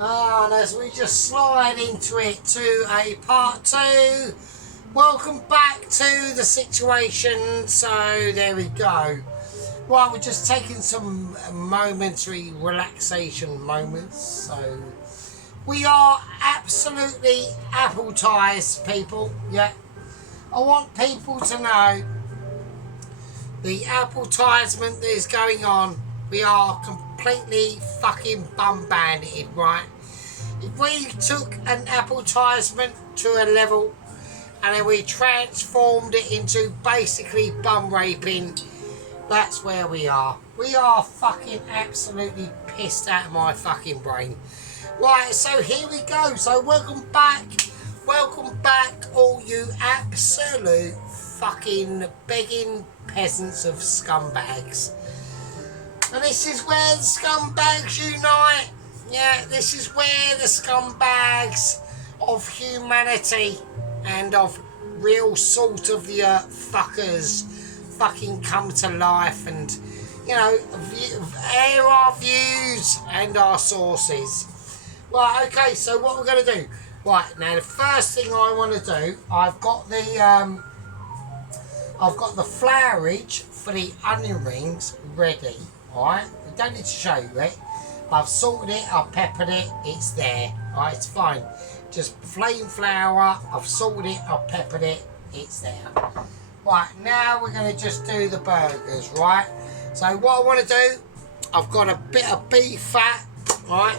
And as we just slide into it to a part 2, welcome back to the situation. So there we go. Well, we're just taking some momentary relaxation moments. So we are absolutely appetized, people. Yeah, I want people to know the advertisement that is going on. We are completely fucking bum-banded, right? If we took an advertisement to a level and then we transformed it into basically bum raping, that's where we are. We are fucking absolutely pissed out of my fucking brain. Right, so here we go. So welcome back, all you absolute fucking begging peasants of scumbags. And this is where the scumbags unite. Yeah, this is where the scumbags of humanity and of real salt of the earth fuckers fucking come to life and, you know, air our views and our sources. Right, okay, so what we're going to do. Right, now the first thing I want to do, I've got the flourage for the onion rings ready. Alright, we don't need to show you it. I've salted it, I've peppered it, it's there. Alright, it's fine. Just plain flour, I've salted it, I've peppered it, it's there. Right, now we're going to just do the burgers, right? So what I want to do, I've got a bit of beef fat, right?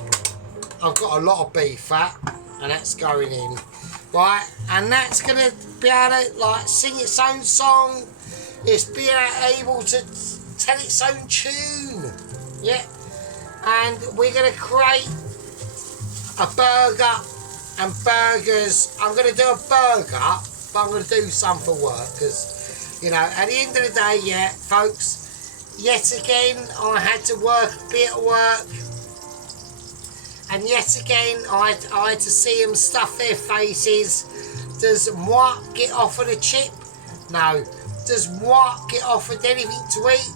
I've got a lot of beef fat, and that's going in, right? And that's going to be able to, like, sing its own song. It's being able to tell its own tune, yeah. And we're going to create a burger and burgers. I'm going to do a burger, but I'm going to do some for work because, you know, at the end of the day, yeah, folks, yet again, I had to be at work. And yet again, I had to see them stuff their faces. Does moi get offered a chip? No. Does moi get offered anything to eat?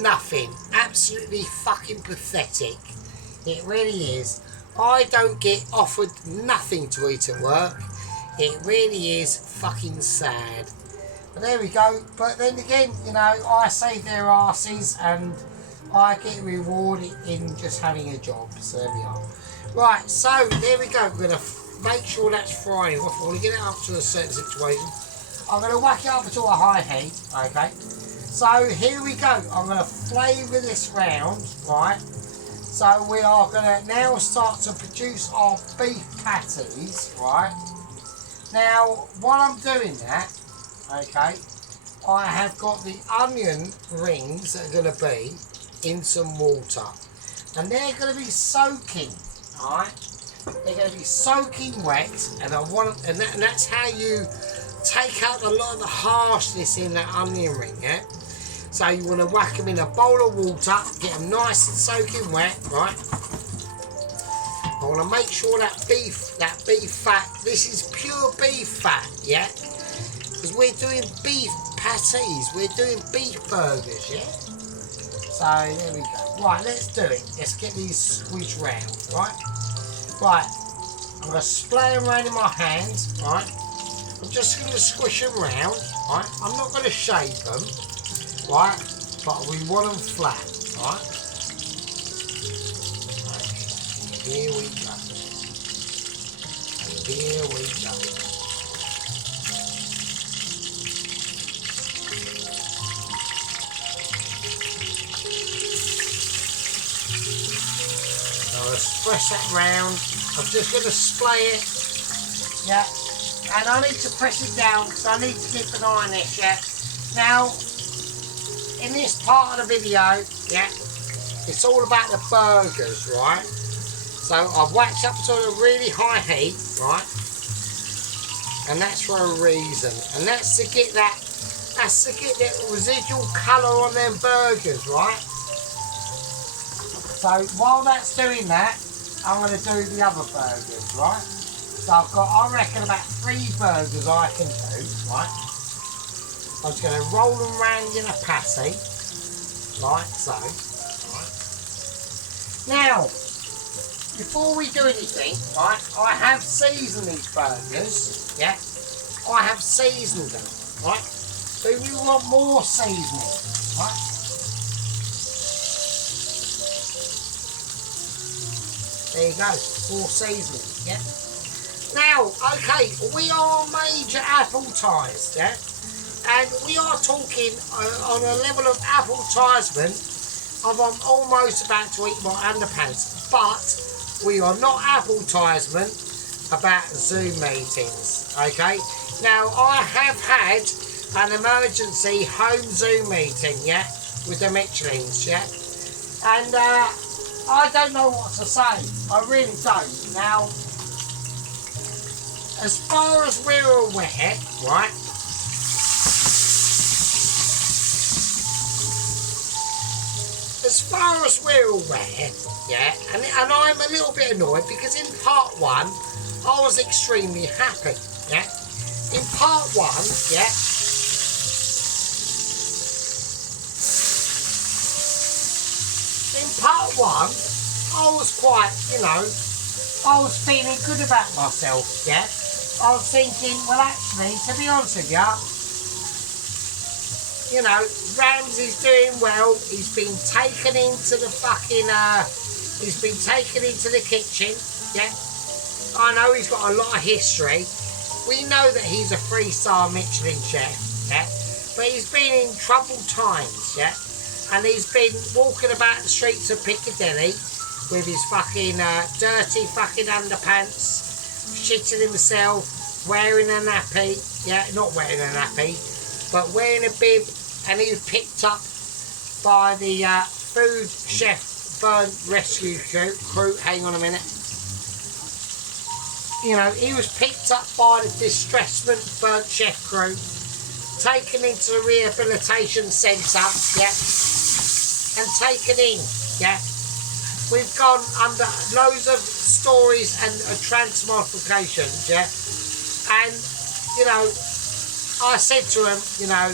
Nothing. Absolutely fucking pathetic. It really is. I don't get offered nothing to eat at work. It really is fucking sad. But there we go. But then again, you know, I save their asses and I get rewarded in just having a job. So there we are. Right, so there we go. We're going to make sure that's frying off. We're going to get it up to a certain situation. I'm going to whack it up to a high heat, okay? So here we go. I'm going to flavour this round, right? So we are going to now start to produce our beef patties, right? Now, while I'm doing that, okay, I have got the onion rings that are going to be in some water. And they're going to be soaking, alright? They're going to be soaking wet, and that's how you take out a lot of the harshness in that onion ring, yeah? So you want to whack them in a bowl of water, get them nice and soaking wet, right? I want to make sure that beef fat, this is pure beef fat, yeah? Because we're doing beef patties, we're doing beef burgers, yeah? So there we go. Right, let's do it. Let's get these squished round, right? Right, I'm going to splay them around in my hands, right? I'm just going to squish them round, right? I'm not going to shape them, right? But we want them flat, right? Okay. Here we go. And here we go. Press that round. I'm just going to splay it, yeah, and I need to press it down because I need to keep an eye on this, yeah. Now, in this part of the video, yeah, it's all about the burgers, right? So I've whacked up to a really high heat, right, and that's for a reason, and that's to get that residual colour on them burgers, right? So while that's doing that, I'm going to do the other burgers, right? So I've got, I reckon, about 3 burgers I can do, right? I'm just going to roll them round in a patty, like so, right? Now, before we do anything, right, I have seasoned these burgers, yeah? I have seasoned them, right? So we want more seasoning, right? There you go, more seasoning, yeah? Now, okay, we are major advertised, yeah? And we are talking on a level of advertisement of I'm almost about to eat my underpants, but we are not advertisement about Zoom meetings, okay? Now, I have had an emergency home Zoom meeting, yeah, with the Michelins, yeah? And I don't know what to say, I really don't. Now, as far as we're aware, right, as far as we're aware, yeah, and I'm a little bit annoyed because in part one, I was extremely happy, yeah. In part one, yeah, in part one, I was quite, you know, I was feeling good about myself, yeah. I was thinking, well, actually, to be honest with you know, Ramsey's doing well. He's been taken into the fucking, he's been taken into the kitchen, yeah. I know he's got a lot of history. We know that he's a 3-star Michelin chef, yeah. But he's been in troubled times, yeah. And he's been walking about the streets of Piccadilly with his fucking dirty fucking underpants, shitting himself, wearing a nappy, yeah, not wearing a nappy, but wearing a bib, and he was picked up by the food chef burn rescue crew. Hang on a minute. You know, he was picked up by the distressment burnt chef crew, taken into the rehabilitation centre, yeah, and taken in, yeah. We've gone under loads of stories and transmogrifications, yeah. And, you know, I said to him, you know,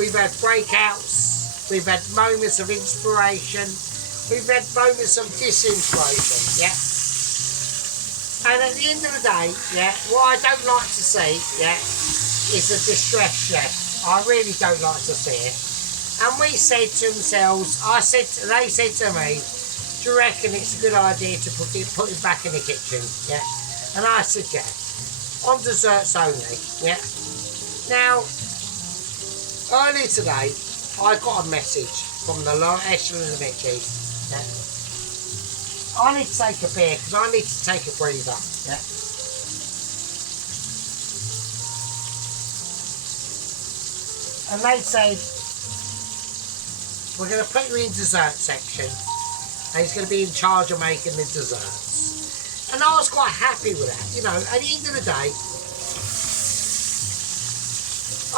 we've had breakouts, we've had moments of inspiration, we've had moments of disinspiration, yeah. And at the end of the day, yeah, what I don't like to see, yeah, is a distressed chef. I really don't like to see it. And we said to themselves, they said to me, do you reckon it's a good idea to put him back in the kitchen, yeah? And I said, yeah. On desserts only, yeah. Now, earlier today, I got a message from the lower echelon of the Mitchies, yeah. I need to take a beer because I need to take a breather, yeah. And they said, we're going to put you in dessert section and he's going to be in charge of making the desserts. And I was quite happy with that, you know. At the end of the day,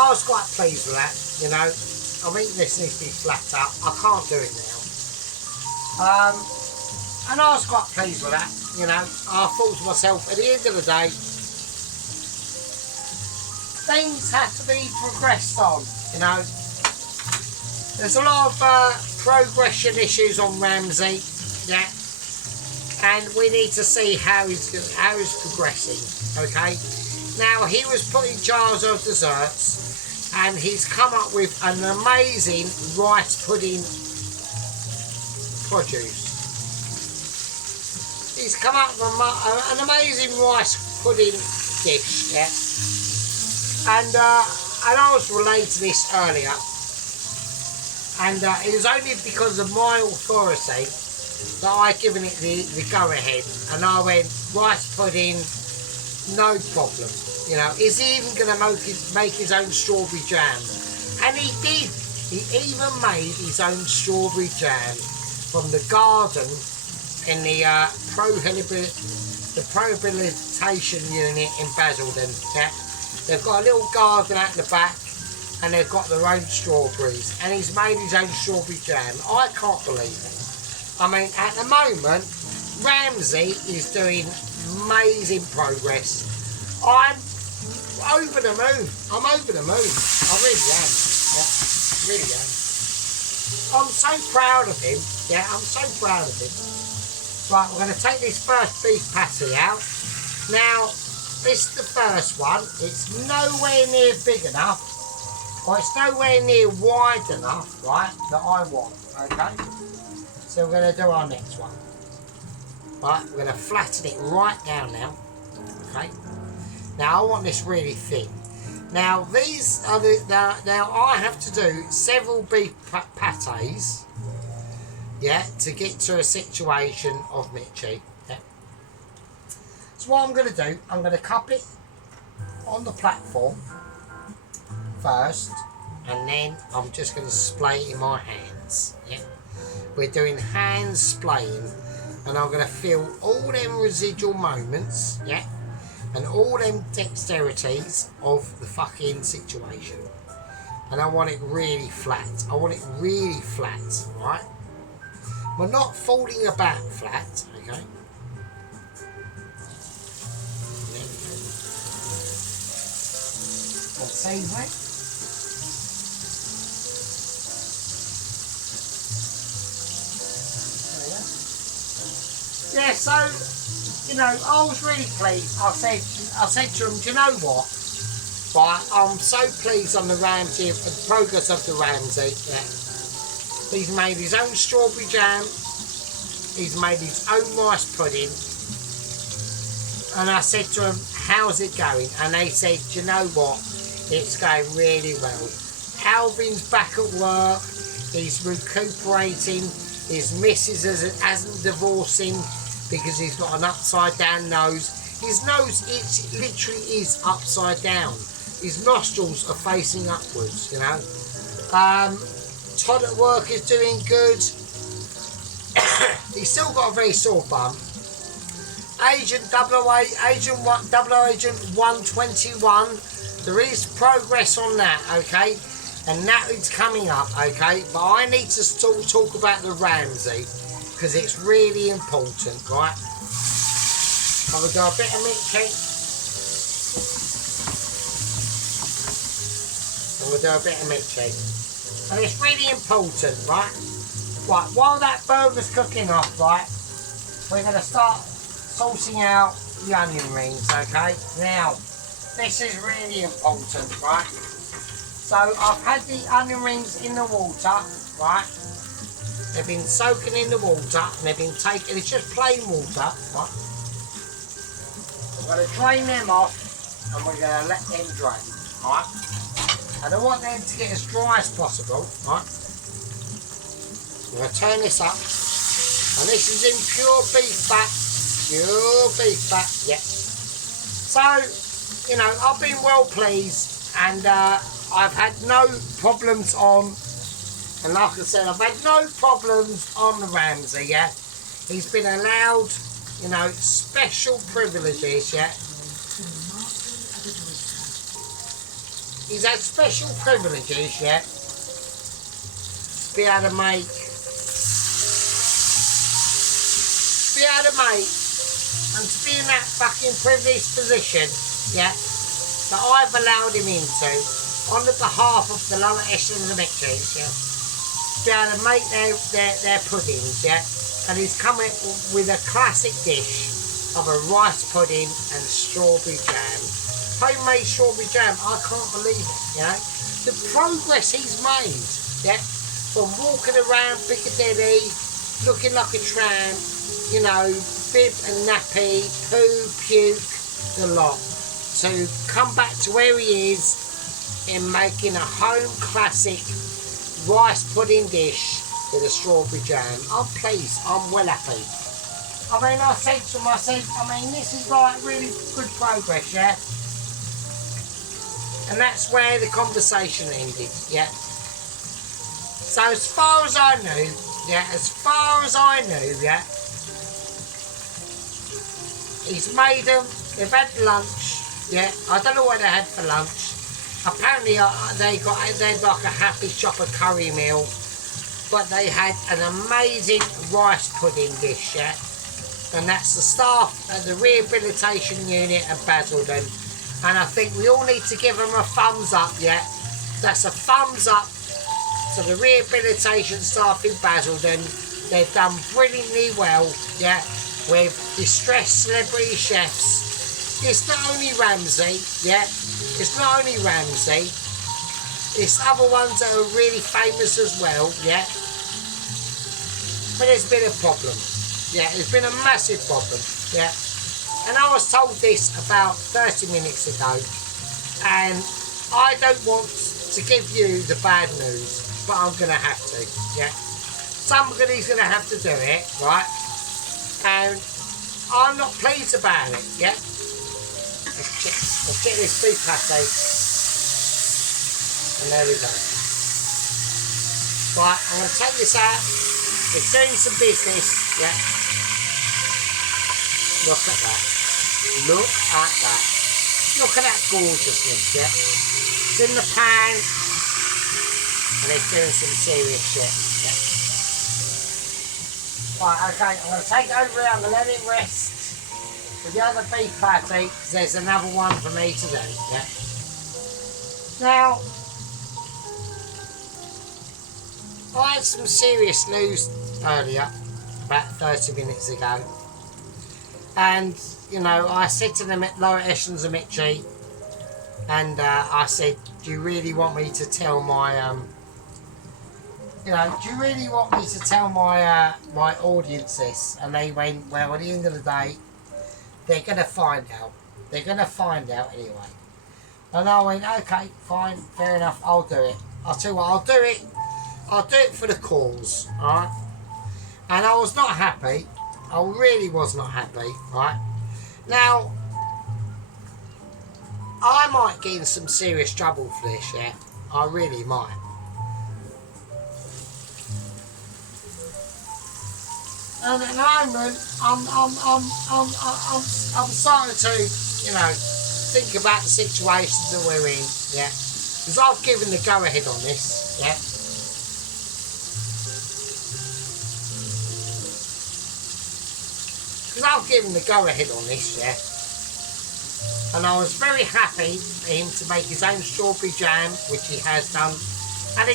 I was quite pleased with that, you know. I think this needs to be flat up. I can't do it now. And I was quite pleased with that, you know. I thought to myself, at the end of the day, things have to be progressed on, you know. There's a lot of progression issues on Ramsey, yeah. And we need to see how he's progressing, okay. Now, he was put in charge of desserts and he's come up with an amazing rice pudding produce. He's come up with an amazing rice pudding dish, yeah. And I was relating this earlier, and it was only because of my authority that I given it the go-ahead, and I went, rice pudding, no problem. You know, is he even going to make his own strawberry jam? And he did. He even made his own strawberry jam from the garden in the rehabilitation unit in Basildon. Yeah? They've got a little garden out the back and they've got their own strawberries, and he's made his own strawberry jam. I can't believe it. I mean, at the moment, Ramsey is doing amazing progress. I'm over the moon. I'm over the moon. I really am. Yeah, really am. I'm so proud of him. Yeah, I'm so proud of him. Right, we're going to take this first beef patty out. Now, this is the first one. It's nowhere near big enough, or it's nowhere near wide enough, right, that I want, okay? So we're going to do our next one. Right, we're going to flatten it right down now, okay? Now, I want this really thin. Now, these are now I have to do several beef patés, yeah, to get to a situation of Mitchie. Yeah. So what I'm going to do, I'm going to cup it on the platform first, and then I'm just going to splay it in my hands. Yeah, we're doing hand splaying, and I'm going to feel all them residual moments. Yeah, and all them dexterities of the fucking situation. And I want it really flat. I want it really flat, right? We're not falling about flat, okay? There we go. I'll save it. Yeah, so, you know, I was really pleased. I said to him, do you know what? Right, I'm so pleased on the Ramsay, the progress of the Ramsay. Yeah. He's made his own strawberry jam. He's made his own rice pudding. And I said to him, how's it going? And they said, do you know what? It's going really well. Alvin's back at work. He's recuperating. His missus hasn't divorced him because he's got an upside down nose. His nose, it literally is upside down. His nostrils are facing upwards, you know. Todd at work is doing good. He's still got a very sore bum. Agent 121, there is progress on that, okay? And that is coming up, okay? But I need to talk about the Ramsay because it's really important, right? I will go a bit of meat cake. And we'll do a bit of meat cake. And it's really important, right? Right, while that burger's cooking off, right, we're going to start saucing out the onion rings, okay? Now, this is really important, right? So, I've had the onion rings in the water, right? They've been soaking in the water, and they've been taken, it's just plain water, right? We're going to drain them off, and we're going to let them drain, right? And I want them to get as dry as possible, right? I'm going to turn this up, and this is in pure beef fat, yeah. So, you know, I've been well pleased, and I've had no problems on, and like I said, I've had no problems on the Ramsay, yeah. He's been allowed, you know, special privileges, yeah. He's had special privileges, yeah, to be able to make, and to be in that fucking privileged position, yeah, that I've allowed him into, on the behalf of the lower echelons of Mitchies, yeah, to be able to make their puddings, yeah, and he's coming with a classic dish of a rice pudding and strawberry jam. Homemade strawberry jam, I can't believe it, you know. The progress he's made, yeah, from walking around Piccadilly, looking like a tramp, you know, bib and nappy, poo, puke, the lot, to come back to where he is in making a home classic rice pudding dish with a strawberry jam. I'm pleased, I'm well happy. I mean, I said to him, I mean, this is like really good progress, yeah? And that's where the conversation ended, yeah. So as far as I knew, yeah, yeah, he's made them, they've had lunch, yeah, I don't know what they had for lunch. Apparently they had like a happy chopper curry meal, but they had an amazing rice pudding dish, yeah. And that's the staff at the rehabilitation unit at Basildon. And I think we all need to give them a thumbs up, yeah? That's a thumbs up to the rehabilitation staff in Basildon. They've done brilliantly well, yeah? with distressed celebrity chefs. It's not only Ramsay, yeah. It's not only Ramsay. It's other ones that are really famous as well, yeah. But there's been a problem, yeah. There's been a massive problem, yeah. And I was told this about 30 minutes ago, and I don't want to give you the bad news, but I'm gonna have to, yeah. Somebody's gonna have to do it, right? And I'm not pleased about it, yeah. Let's get this beef patty, and there we go. Right, I'm gonna take this out. It's doing some business, yeah. Look at that. Look at that. Look at that gorgeousness, yeah. It's in the pan, and it's doing some serious shit, yeah. Right, okay, I'm going to take it over here, I'm going to let it rest with the other beef patty, because there's another one for me to do, yeah. Now, I had some serious news earlier, about 30 minutes ago, and, you know, I said to the lower echelons of Mitchie, and I said, do you really want me to tell my, you know, do you really want me to tell my my audience this? And they went, well, at the end of the day, they're going to find out. They're going to find out anyway. And I went, okay, fine, fair enough, I'll do it. I'll tell you what, I'll do it. I'll do it for the cause, alright? And I was not happy. I really was not happy, right? Now, I might get in some serious trouble for this, yeah? I really might. And at the moment, I'm starting to, you know, think about the situations that we're in, yeah. Because I've given the go-ahead on this, yeah. Because I've given the go-ahead on this, yeah. And I was very happy for him to make his own strawberry jam, which he has done. And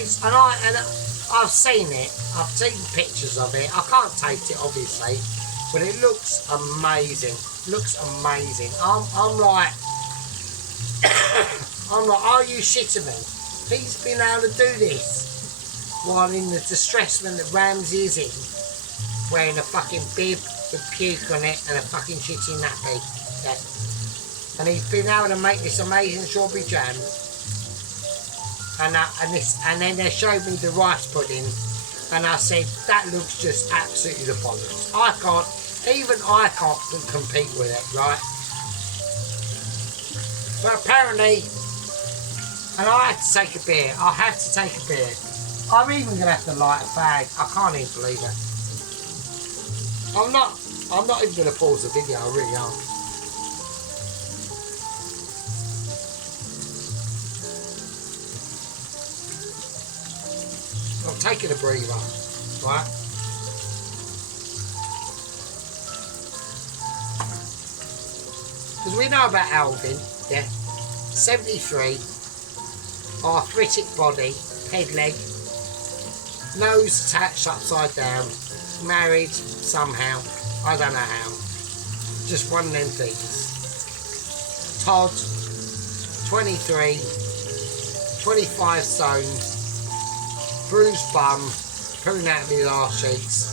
I've seen it. I've seen pictures of it. I can't taste it, obviously, but it looks amazing. Looks amazing. I'm like, I'm like, are you shitting me? He's been able to do this while in the distressment that Ramsay is in, wearing a fucking bib with puke on it and a fucking shitty nappy. Yeah. And he's been able to make this amazing strawberry jam. And then they showed me the rice pudding, and I said, that looks just absolutely the bollocks. Even I can't compete with it, right? But apparently, and I had to take a beer. I had to take a beer. I'm even going to have to light a fag. I can't even believe it. I'm not even going to pause the video, I really aren't. I'm taking a breather, right? Because we know about Alvin, yeah? 73, arthritic body, head leg, nose attached upside down, married somehow, I don't know how. Just one of them things. Todd, 23, 25 stone, bruised bum, pulling out of his arse cheeks,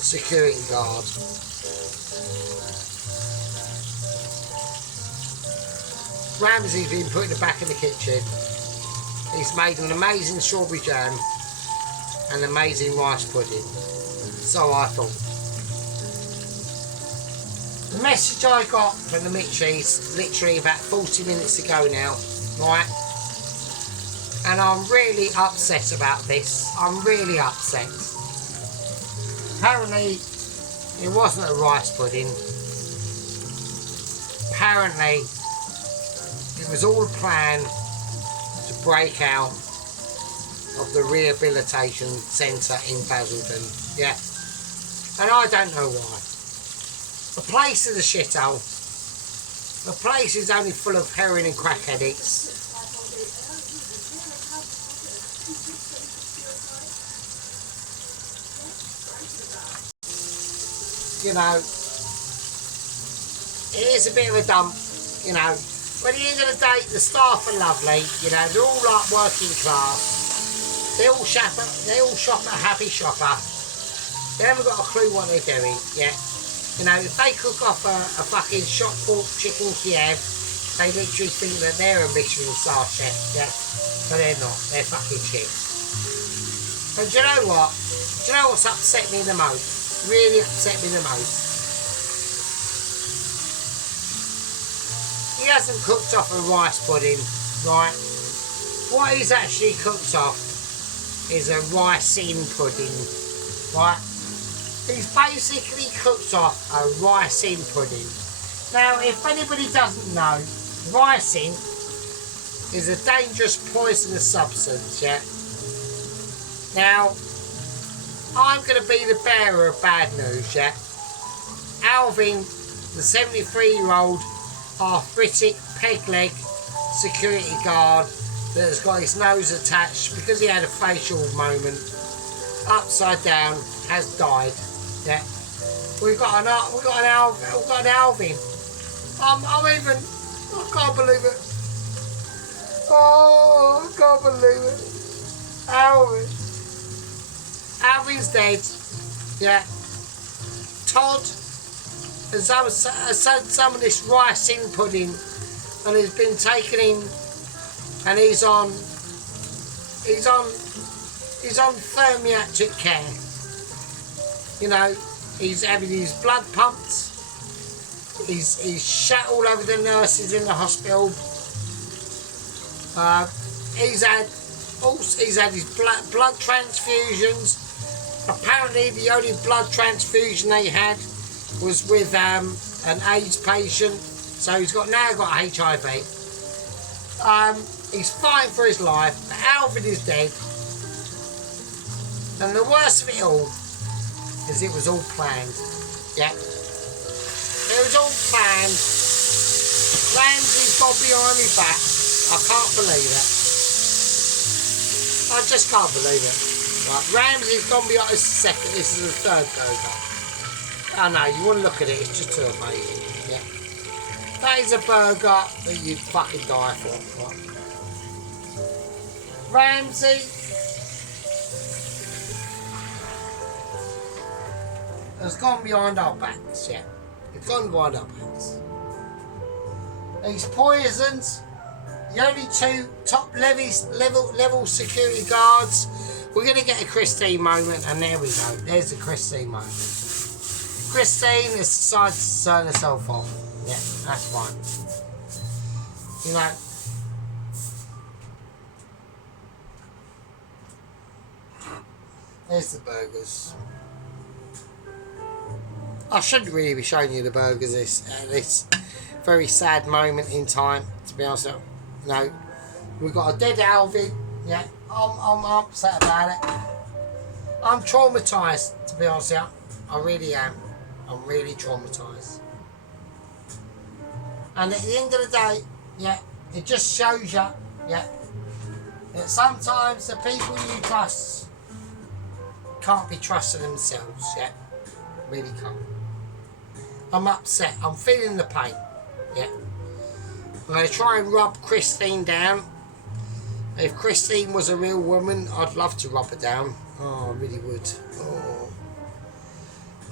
security guard. Ramsay's been put in the back of the kitchen. He's made an amazing strawberry jam and an amazing rice pudding. So I thought. The message I got from the Mitchies literally about 40 minutes ago now, right? And I'm really upset about this. I'm really upset. Apparently, it wasn't a rice pudding. Apparently, it was all planned to break out of the rehabilitation centre in Basildon. Yeah. And I don't know why. The place is a shithole. The place is only full of heroin and crack addicts. You know, it is a bit of a dump, you know. But at the end of the day, the staff are lovely, you know, they're all like working class. They all shop at Happy Shopper. They haven't got a clue what they're doing, yeah. You know, if they cook off a fucking shop pork chicken Kiev, they literally think that they're a Michelin star chef, yeah. But they're not, they're fucking shit. But do you know what? Do you know what's upset me the most? Really upset me the most? He hasn't cooked off a rice pudding, right? What he's actually cooked off is a ricing pudding, right? He's basically cooked off a ricing pudding. Now, if anybody doesn't know, ricing is a dangerous poisonous substance, yeah? Now, I'm going to be the bearer of bad news, yeah? Alvin, the 73-year-old arthritic peg leg security guard that has got his nose attached because he had a facial moment upside down, has died. Yeah, we've got an Alvin. I can't believe it. Oh, I can't believe it. Alvin's dead. Yeah. Todd has had some of this ricing pudding and he's been taken in and he's on thermiatric care. You know, he's having his blood pumped. He's shat all over the nurses in the hospital. He's had his blood transfusions. Apparently, the only blood transfusion they had was with an AIDS patient, so he's now got HIV. He's fighting for his life. Alvin is dead, and the worst of it all is it was all planned. Yeah, it was all planned. Ramsey's got behind me back. I can't believe it. I just can't believe it. Right, Ramsey's gone behind. This is the third burger. I know, you want to look at it, it's just too amazing. Yeah. That is a burger that you'd fucking die for. Right. Ramsey has gone behind our backs, yeah. It's gone behind our backs. He's poisoned the only two top level security guards. We're going to get a Christine moment, and there we go. There's the Christine moment. Christine has decided to turn herself off. Yeah, that's fine. You know, there's the burgers. I shouldn't really be showing you the burgers at this very sad moment in time, to be honest. No, we've got a dead Alvin. Yeah, I'm upset about it. I'm traumatised, to be honest. Yeah, I really am. I'm really traumatised. And at the end of the day, yeah, it just shows you, yeah, that sometimes the people you trust can't be trusted themselves, yeah, really can't. I'm upset, I'm feeling the pain, yeah. I'm going to try and rub Christine down. If Christine was a real woman, I'd love to rub her down. Oh, I really would.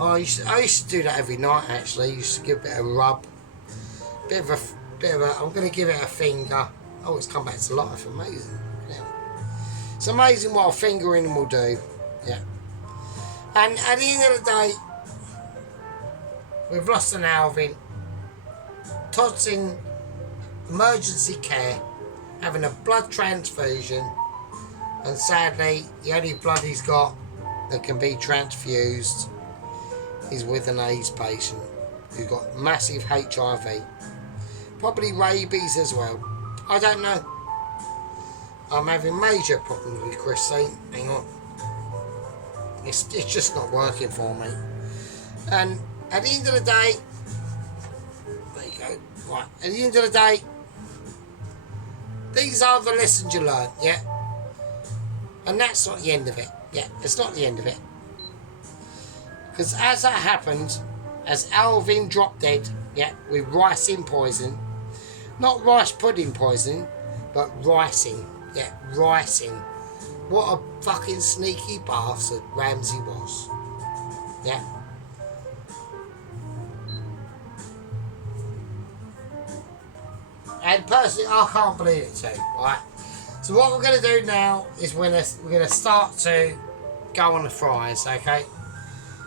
I used to do that every night, actually. I used to give it a rub. Bit of a, I'm going to give it a finger. Oh, it's come back to life. Amazing. Yeah. It's amazing what a fingering will do. Yeah. And at the end of the day, we've lost an Alvin. Todd's in emergency care, having a blood transfusion, and sadly, the only blood he's got that can be transfused is with an AIDS patient who's got massive HIV. Probably rabies as well. I don't know. I'm having major problems with Christine. Hang on. It's just not working for me. And at the end of the day, there you go. Right. At the end of the day, these are the lessons you learn, yeah? And that's not the end of it. Yeah, it's not the end of it. Because as that happened, as Alvin dropped dead, yeah, with ricin poison. Not rice pudding poison, but ricin. Yeah, ricin. What a fucking sneaky bastard Ramsay was. Yeah. And personally, I can't believe it too, right? So what we're going to do now is we're going to start to go on the fries, okay?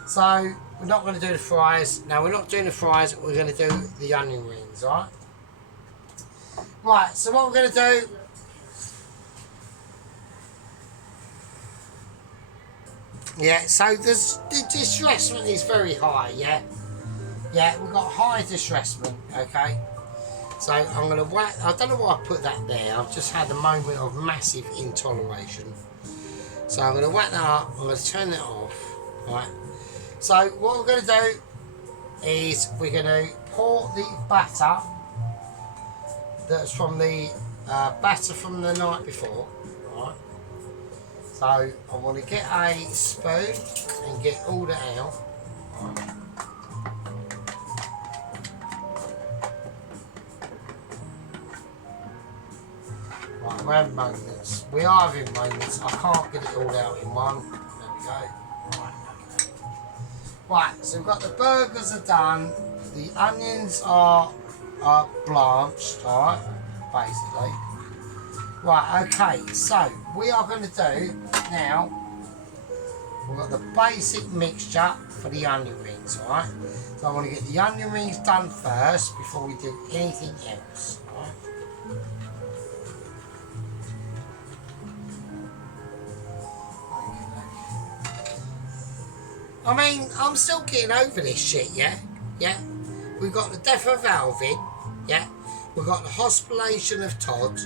So we're not going to do the fries. No, we're not doing the fries. We're going to do the onion rings, alright? Right, so what we're going to do... Yeah, so the distressment is very high, yeah? Yeah, we've got high distressment, okay? So I'm going to whack... I don't know why I put that there. I've just had a moment of massive intoleration. So I'm going to whack that up. I'm going to turn it off, right? So what we're going to do is we're going to pour the batter that's from the batter from the night before, right? So I want to get a spoon and get all that out, right? Right, we're having moments. We are having moments. I can't get it all out in one. There we go. Right, okay. Right, so we've got the burgers are done. The onions are blanched, alright, basically. Right, okay, so we are going to do now, we've got the basic mixture for the onion rings, alright? So I want to get the onion rings done first before we do anything else, alright? I mean, I'm still getting over this shit, yeah? Yeah? We've got the death of Alvin, yeah? We've got the hospitalisation of Todd.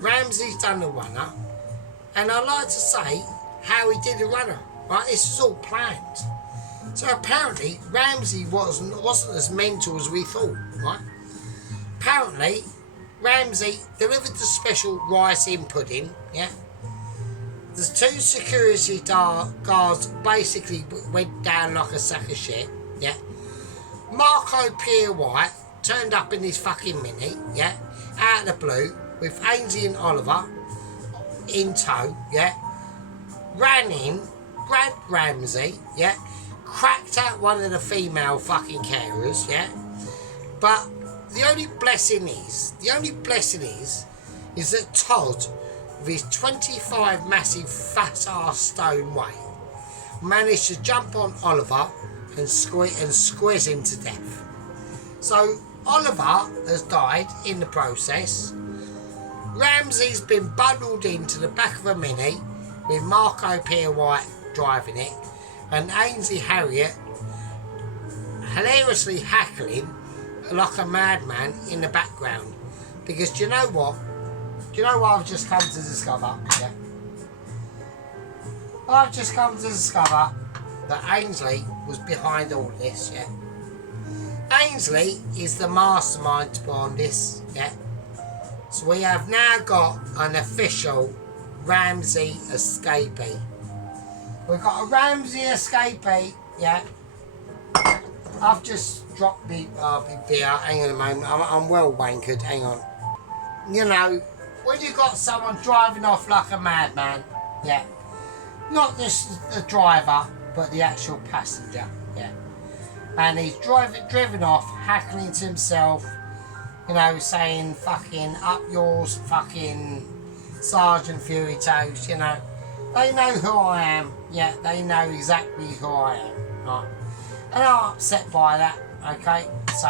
Ramsay's done the runner. And I'd like to say how he did the runner, right? This is all planned. So apparently, Ramsay wasn't as mental as we thought, right? Apparently, Ramsay delivered the special rice in pudding, yeah? The two security guards basically went down like a sack of shit, yeah? Marco Pierre White turned up in his fucking Mini, yeah? Out of the blue, with Ainsley and Oliver in tow, yeah? Ran in, grabbed Ramsay, yeah? Cracked out one of the female fucking carers, yeah? But the only blessing is that Todd, with his 25 massive fat ass stone weight, managed to jump on Oliver and squeeze him to death. So Oliver has died in the process. Ramsay's been bundled into the back of a Mini with Marco Pierre White driving it and Ainsley Harriott hilariously hackling like a madman in the background. Because do you know what? Do you know what I've just come to discover? Yeah. I've just come to discover that Ainsley was behind all this, yeah. Ainsley is the mastermind behind this, yeah. So we have now got an official Ramsay escapee. We've got a Ramsay escapee, yeah. I've just dropped me beer. Hang on a moment. I'm well wankered. Hang on. You know, when you got someone driving off like a madman, yeah. Not just the driver, but the actual passenger, yeah. And he's driven off, hackling to himself, you know, saying fucking up yours, fucking Sergeant Fury Toes, you know. They know who I am, yeah, they know exactly who I am, right. And I'm upset by that, okay. So,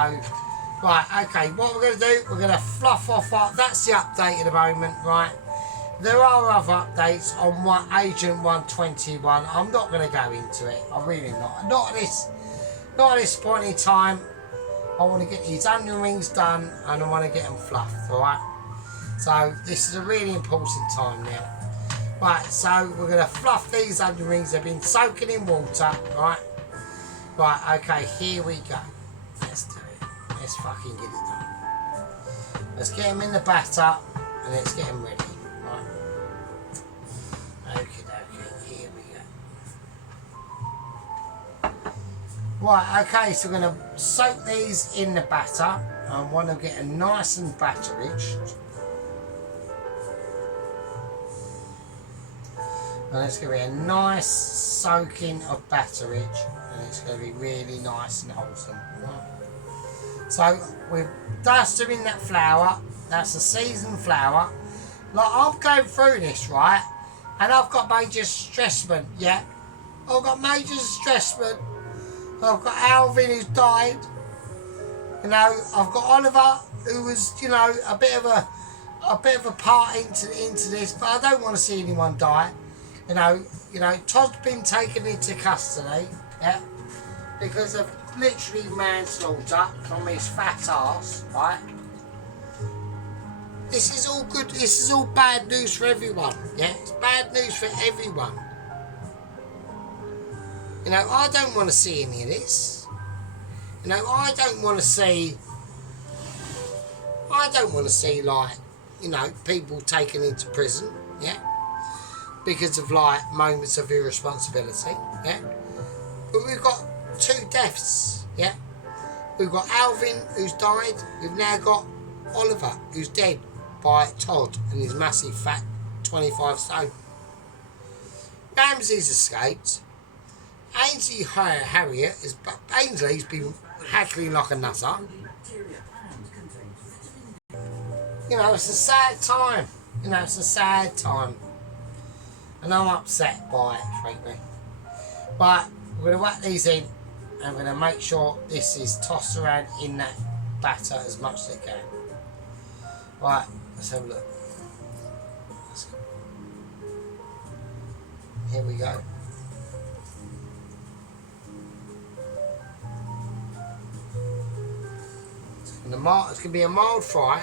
right, okay, what we're going to do, we're going to fluff off that's the update at the moment, right. There are other updates on Agent 121. I'm not going to go into it. I'm really not. Not at this point in time. I want to get these onion rings done and I want to get them fluffed, alright? So this is a really important time now. Right, so we're going to fluff these onion rings. They've been soaking in water, right? Right, okay, here we go. Let's do it. Let's fucking get it done. Let's get them in the batter and let's get them ready. Okay, here we go. Right, okay, so we're going to soak these in the batter. I want to get a nice and batterage. And it's going to be a nice soaking of batterage, and it's going to be really nice and wholesome. Right. So we're dusting that flour. That's a seasoned flour. Like, I'm going through this, right, and I've got major stressment. Yeah, I've got major stressment. I've got Alvin who's died. You know, I've got Oliver who was, you know, a bit of a part into this, but I don't want to see anyone die. You know, Todd's been taken into custody, yeah, because of literally manslaughter from his fat ass, right? This is all good. This is all bad news for everyone, yeah. It's bad news for everyone. You know, I don't want to see any of this. You know, I don't want to see, like, you know, people taken into prison, yeah, because of, like, moments of irresponsibility, yeah. But we've got 2 deaths, yeah. We've got Alvin, who's died. We've now got Oliver, who's dead by Todd and his massive fat 25 stone. Ramsey's escaped. Ainsley Harriet is, Ainsley's been haggling like a nutter. You know, it's a sad time. You know, it's a sad time. And I'm upset by it, frankly. But we're going to whack these in, and we're going to make sure this is tossed around in that batter as much as it can. Right, let's have a look. Here we go. It's going to be a mild fry,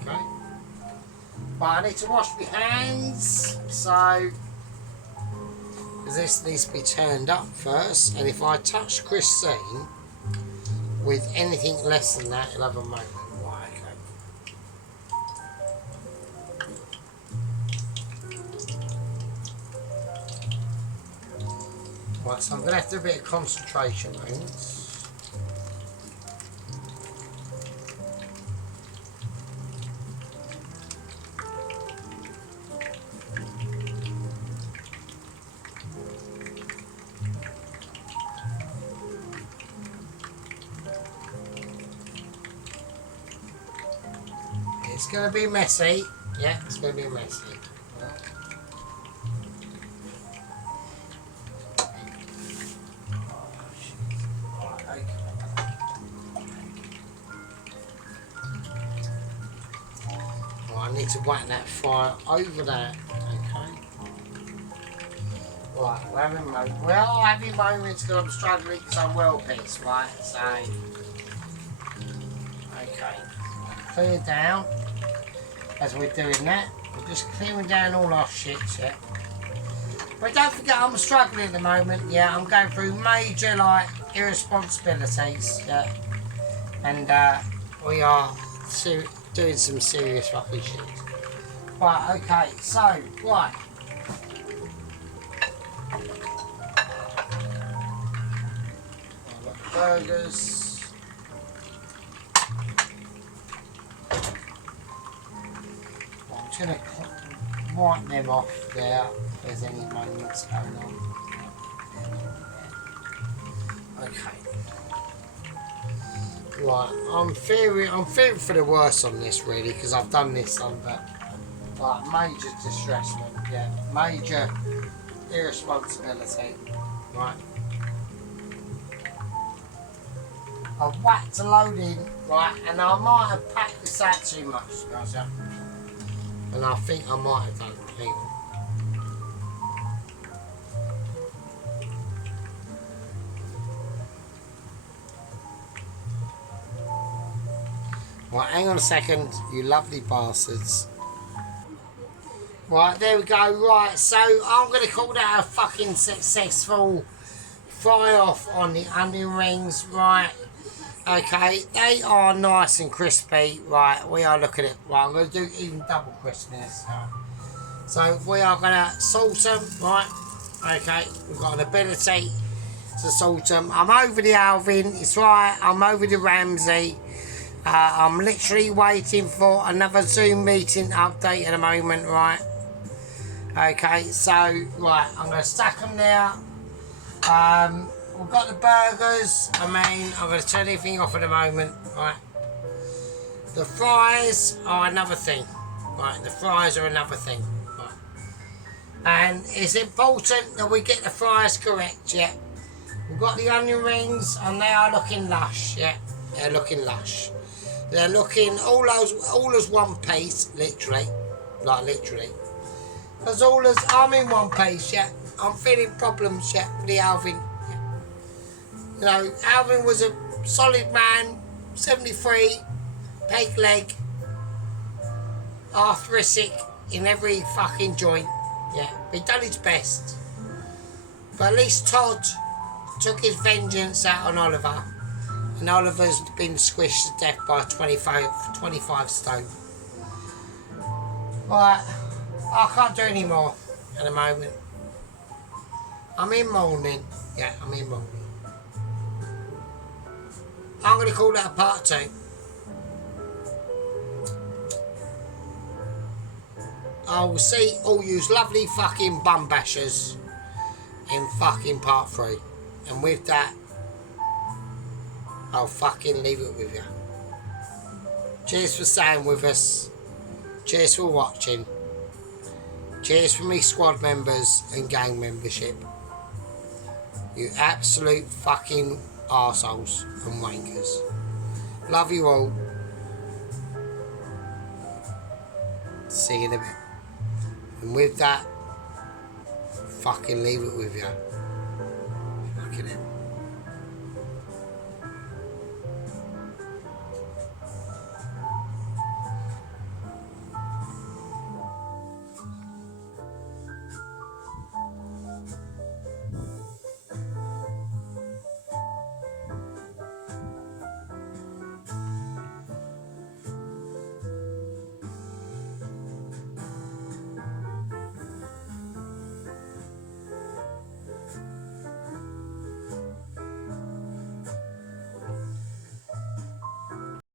okay? But I need to wash my hands, so because this needs to be turned up first, and if I touch Christine with anything less than that, it'll have a moment. Right, okay. Right, so I'm going to have to do a bit of concentration, moments. It's going to be messy. Yeah, it's going to be messy. Well, I need to whack that fire over that. Okay. Right, we're having moments. Well, I'm having moments because I'm struggling because I'm well pissed, right? So, okay. Clear down. As we're doing that, we're just clearing down all our shit, yeah. But don't forget, I'm struggling at the moment, yeah. I'm going through major, like, irresponsibilities, yeah. And we are doing some serious fucking shit. Right, okay, so, right. I've got the burgers. I'm going to wipe them off there if there's any moments going on. Okay. Right, I'm fearing for the worst on this really, because I've done this under like major distressment, yeah, major irresponsibility. Right. I've whacked a load in, right, and I might have packed this out too much, guys. Yeah. And I think I might have done it. Hang on. Right, hang on a second, you lovely bastards. Right, there we go. Right, so I'm going to call that a fucking successful fry off on the onion rings. Right, okay, they are nice and crispy. Right, we are looking at it. Right, I'm going to do even double crispiness. So we are going to salt them. Right, okay, we've got an ability to sort them. I'm over the Alvin, it's right, I'm over the Ramsey. I'm literally waiting for another Zoom meeting update at the moment, right? Okay, so, right, I'm going to stack them now. We've got the burgers. I mean, I'm going to turn everything off at the moment, right? The fries are another thing, right? The fries are another thing, right? And it's important that we get the fries correct, yeah? We've got the onion rings, and they are looking lush, yeah? They're looking lush. They're looking all as one piece, literally, like literally. Because I'm in one piece, yeah. I'm feeling problems, yeah, for the Alvin. Yeah. You know, Alvin was a solid man, 73, peg leg, arthritic in every fucking joint. Yeah, he done his best. But at least Todd took his vengeance out on Oliver. And Oliver's been squished to death by 25 stone. Right, I can't do any more at the moment. I'm in mourning. Yeah, I'm in mourning. I'm going to call that a part 2. I will see all you lovely fucking bum bashers in fucking part 3. And with that, I'll fucking leave it with you. Cheers for staying with us. Cheers for watching. Cheers for me squad members and gang membership. You absolute fucking arseholes and wankers. Love you all. See you in a bit. And with that, fucking leave it with you. Fucking hell.